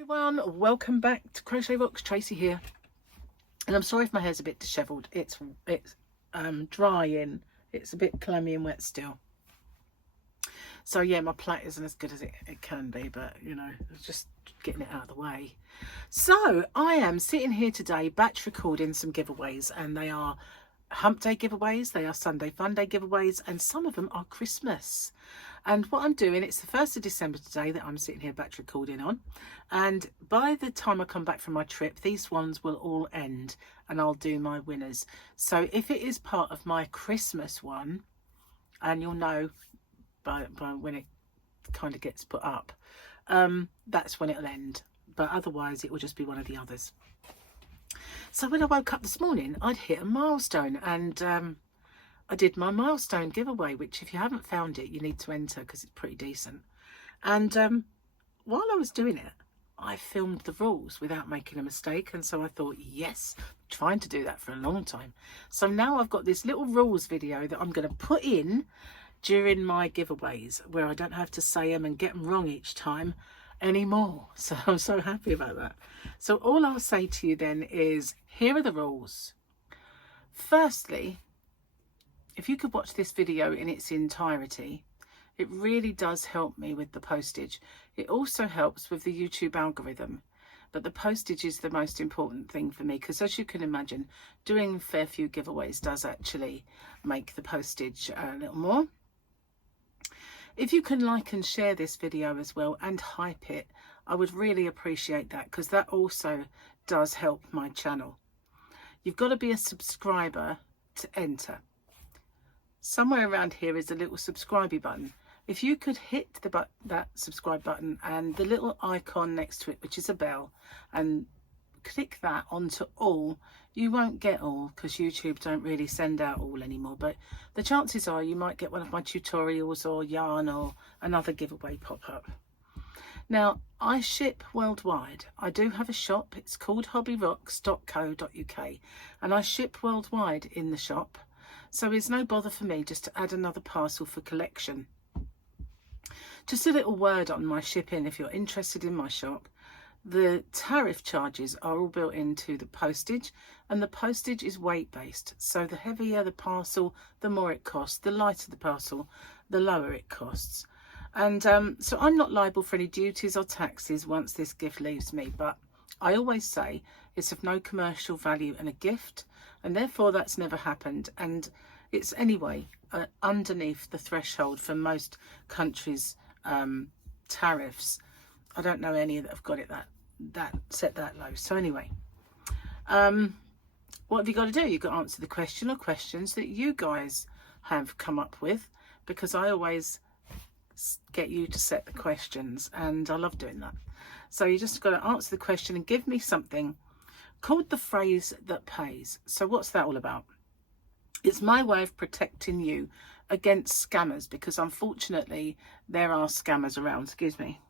Everyone, welcome back to Crochet Rocks. Tracy here, and I'm sorry if my hair's a bit dishevelled. It's drying. It's a bit clammy and wet still. So yeah, my plait isn't as good as it can be, but you know, just getting it out of the way. So I am sitting here today batch recording some giveaways, and they are Hump Day giveaways, they are Sunday Fun Day giveaways, and some of them are Christmas. And what I'm doing, it's the 1st of December today that I'm sitting here batch recording on, and by the time I come back from my trip, these ones will all end and I'll do my winners. So if it is part of my Christmas one, and you'll know by when it kind of gets put up, that's when it'll end, but otherwise it will just be one of the others. So when I woke up this morning, I'd hit a milestone, and I did my milestone giveaway, which if you haven't found it, you need to enter because it's pretty decent. And while I was doing it, I filmed the rules without making a mistake, and so I thought, yes, I'm trying to do that for a long time. So now I've got this little rules video that I'm going to put in during my giveaways, where I don't have to say them and get them wrong each time anymore. So I'm so happy about that. So all I'll say to you then is, here are the rules. Firstly, if you could watch this video in its entirety, it really does help me with the postage. It also helps with the YouTube algorithm, but the postage is the most important thing for me, because as you can imagine, doing a fair few giveaways does actually make the postage a little more. If you can like and share this video as well and hype it, I would really appreciate that, because that also does help my channel. You've got to be a subscriber to enter. Somewhere around here is a little subscribe button. If you could hit that subscribe button and the little icon next to it, which is a bell, and click that onto all, you won't get all because YouTube don't really send out all anymore, but the chances are you might get one of my tutorials or yarn or another giveaway pop up. Now, I ship worldwide. I do have a shop. It's called hobbyrocks.co.uk, and I ship worldwide in the shop. So it's no bother for me just to add another parcel for collection. Just a little word on my shipping if you're interested in my shop. The tariff charges are all built into the postage, and the postage is weight based. So the heavier the parcel, the more it costs. The lighter the parcel, the lower it costs. And so I'm not liable for any duties or taxes once this gift leaves me, but I always say it's of no commercial value and a gift, and therefore that's never happened, and it's anyway underneath the threshold for most countries' tariffs. I don't know any that have got it that set that low. So anyway, what have you got to do? You've got to answer the question or questions that you guys have come up with, because I always get you to set the questions, and I love doing that. So you just got to answer the question and give me something called the phrase that pays. So what's that all about? It's my way of protecting you against scammers, because unfortunately there are scammers around. Excuse me.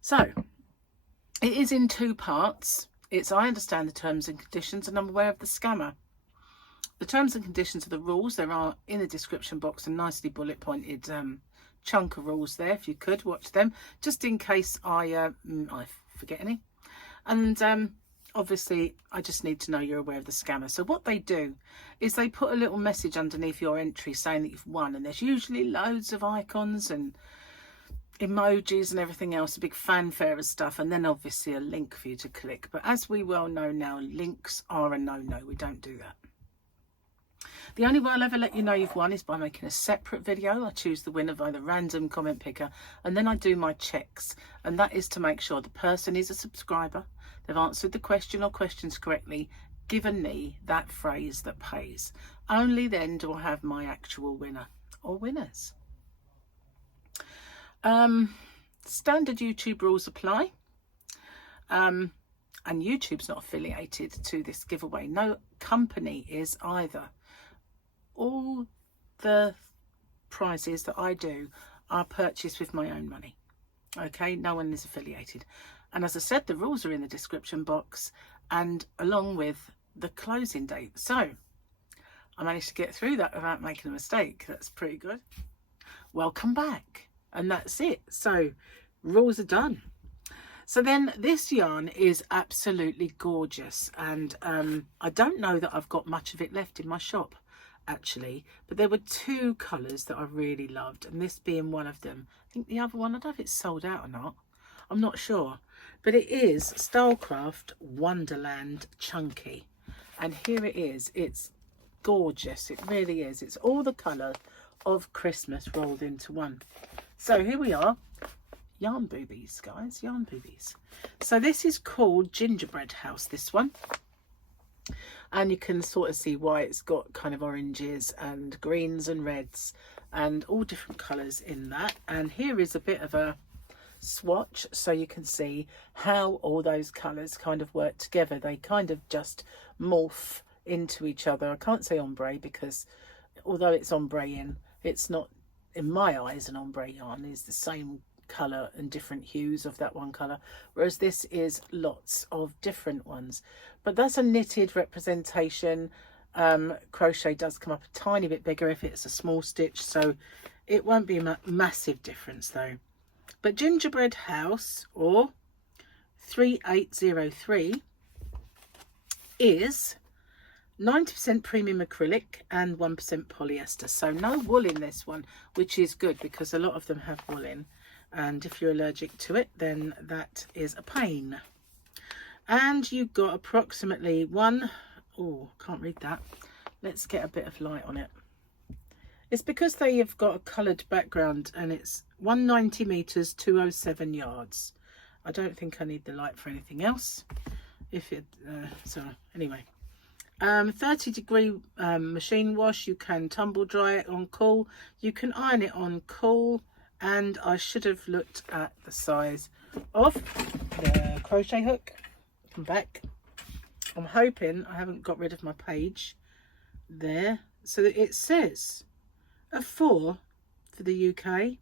So it is in two parts. It's I understand the terms and conditions, and I'm aware of the scammer. The terms and conditions are the rules. There are in the description box a nicely bullet pointed chunk of rules there. If you could watch them, just in case I forget any. And obviously I just need to know you're aware of the scammer. So what they do is they put a little message underneath your entry saying that you've won, and there's usually loads of icons and emojis and everything else, a big fanfare of stuff, and then obviously a link for you to click. But as we well know now, links are a no-no. We don't do that. The only way I'll ever let you know you've won is by making a separate video. I choose the winner by the random comment picker, and then I do my checks, and that is to make sure the person is a subscriber, they've answered the question or questions correctly, given me that phrase that pays. Only then do I have my actual winner or winners. Standard YouTube rules apply, and YouTube's not affiliated to this giveaway. No company is either. All the prizes that I do are purchased with my own money. Okay, no one is affiliated. And as I said, the rules are in the description box, and along with the closing date. So I managed to get through that without making a mistake. That's pretty good. Welcome back. and that's it. So rules are done. So then this yarn is absolutely gorgeous, and I don't know that I've got much of it left in my shop actually, but there were two colours that I really loved, and this being one of them. I think the other one, I don't know if it's sold out or not, I'm not sure, but it is Stylecraft Wonderland Chunky, and here it is. It's gorgeous, it really is. It's all the colour of Christmas rolled into one. So here we are, yarn boobies, guys, yarn boobies. So this is called Gingerbread House, this one, and you can sort of see why it's got kind of oranges and greens and reds and all different colours in that. And here is a bit of a swatch so you can see how all those colours kind of work together. They kind of just morph into each other. I can't say ombre because although it's ombre in, it's not, in my eyes, an ombre yarn is the same colour and different hues of that one colour, whereas this is lots of different ones. But that's a knitted representation. Crochet does come up a tiny bit bigger if it's a small stitch, so it won't be a massive difference though. But Gingerbread House, or 3803, is 90% premium acrylic and 1% polyester, so no wool in this one, which is good because a lot of them have wool in, and if you're allergic to it then that is a pain. And you've got approximately can't read that, let's get a bit of light on it. It's because they have got a coloured background, and it's 190 meters, 207 yards. I don't think I need the light for anything else. So anyway, 30-degree machine wash. You can tumble dry it on cool, you can iron it on cool, and I should have looked at the size of the crochet hook. Come back, I'm hoping I haven't got rid of my page there, so that it says a 4 for the UK,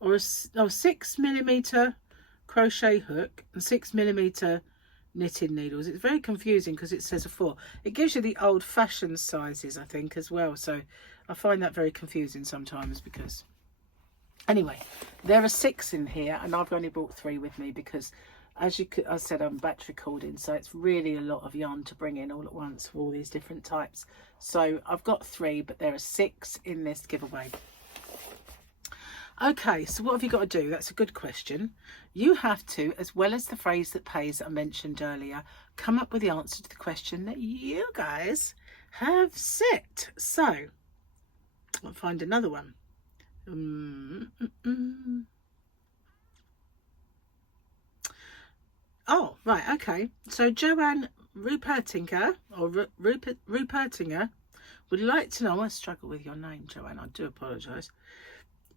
or a 6mm crochet hook and 6mm knitted needles. It's very confusing because it says a 4. It gives you the old-fashioned sizes, I think, as well, so I find that very confusing sometimes. Because anyway, there are 6 in here, and I've only brought 3 with me because, as I said, I'm batch recording, so it's really a lot of yarn to bring in all at once for all these different types. So I've got 3, but there are 6 in this giveaway. Okay, so what have you got to do? That's a good question. You have to, as well as the phrase that pays that I mentioned earlier, come up with the answer to the question that you guys have set. So I'll find another one. Oh, right, okay. So Joanne Rupertinger, or Rupertinger, would like to know, I struggle with your name, Joanne, I do apologise.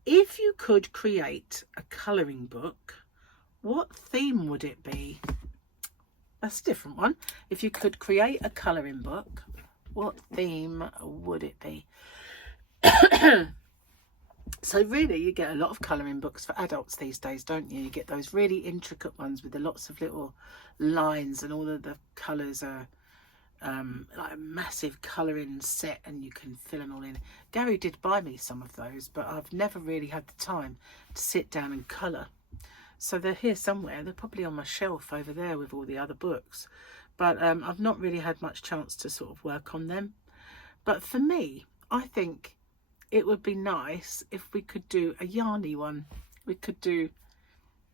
If you could create a colouring book, what theme would it be? That's a different one. If you could create a colouring book, what theme would it be? So really, you get a lot of colouring books for adults these days, don't you? You get those really intricate ones with the lots of little lines, and all of the colours are like a massive colouring set, and you can fill them all in. Gary did buy me some of those, but I've never really had the time to sit down and colour. So they're here somewhere. They're probably on my shelf over there with all the other books, but I've not really had much chance to sort of work on them. But for me, I think it would be nice if we could do a yarny one. We could do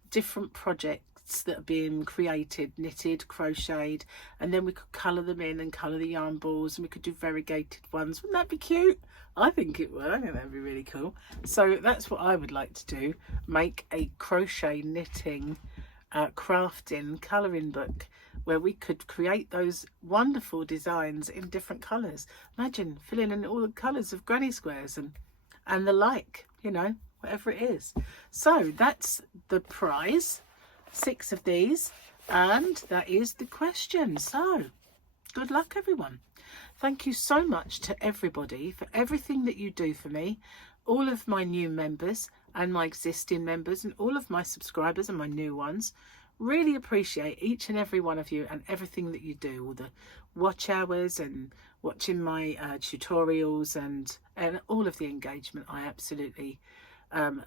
different projects that are being created, knitted, crocheted, and then we could colour them in and colour the yarn balls, and we could do variegated ones. Wouldn't that be cute? I think it would. I think that'd be really cool. So that's what I would like to do, make a crochet, knitting, crafting, colouring book where we could create those wonderful designs in different colours. Imagine filling in all the colours of granny squares and the like, you know, whatever it is. So that's the prize, 6 of these, and that is the question. So good luck, everyone. Thank you so much to everybody for everything that you do for me, all of my new members and my existing members, and all of my subscribers and my new ones. Really appreciate each and every one of you and everything that you do, all the watch hours and watching my tutorials and all of the engagement. I absolutely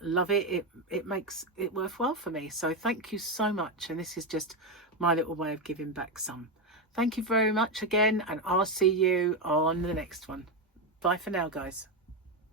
love it. It makes it worthwhile for me. So thank you so much. And this is just my little way of giving back some. Thank you very much again, and I'll see you on the next one. Bye for now, guys.